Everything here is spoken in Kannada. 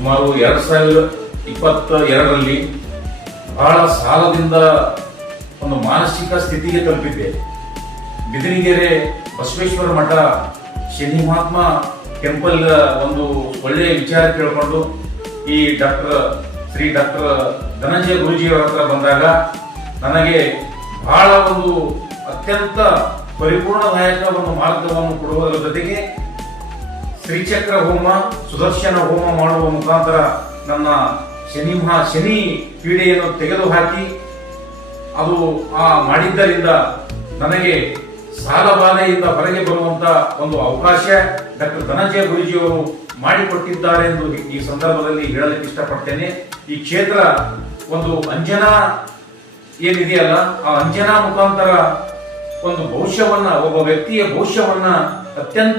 ಸುಮಾರು 2022ರಲ್ಲಿ ಬಹಳ ಸಾಲದಿಂದ ಒಂದು ಮಾನಸಿಕ ಸ್ಥಿತಿಗೆ ತಲುಪಿದ್ದೆ. ಬಿದಿನಗೆರೆ ಬಸವೇಶ್ವರ ಮಠ ಶನಿ ಮಹಾತ್ಮ ಟೆಂಪಲ್ ಒಂದು ಒಳ್ಳೆಯ ವಿಚಾರ ಕೇಳಿಕೊಂಡು ಈ ಶ್ರೀ ಡಾಕ್ಟರ್ ಧನಂಜಯ ಗುರೂಜಿಯವರ ಹತ್ರ ಬಂದಾಗ ನನಗೆ ಬಹಳ ಒಂದು ಅತ್ಯಂತ ಪರಿಪೂರ್ಣದಾಯಕ ಒಂದು ಮಾರ್ಗವನ್ನು ಕೊಡುವುದರ ಜೊತೆಗೆ ಶ್ರೀಚಕ್ರ ಹೋಮ, ಸುದರ್ಶನ ಹೋಮ ಮಾಡುವ ಮುಖಾಂತರ ನನ್ನ ಶನಿ ಪೀಡೆಯನ್ನು ತೆಗೆದುಹಾಕಿ ಅದು ಮಾಡಿದ್ದರಿಂದ ನನಗೆ ಸಾಲ ಬಾಧೆಯಿಂದ ಹೊರಗೆ ಬರುವಂತ ಒಂದು ಅವಕಾಶ ಡಾಕ್ಟರ್ ಧನಂಜಯ ಗುರೂಜಿಯವರು ಮಾಡಿಕೊಟ್ಟಿದ್ದಾರೆ ಎಂದು ಈ ಸಂದರ್ಭದಲ್ಲಿ ಹೇಳಲಿಕ್ಕೆ ಇಷ್ಟಪಡ್ತೇನೆ. ಈ ಕ್ಷೇತ್ರ ಒಂದು ಅಂಜನಾ ಏನಿದೆಯಲ್ಲ, ಆ ಅಂಜನಾ ಮುಖಾಂತರ ಒಂದು ಭವಿಷ್ಯವನ್ನ, ಒಬ್ಬ ವ್ಯಕ್ತಿಯ ಭವಿಷ್ಯವನ್ನ ಅತ್ಯಂತ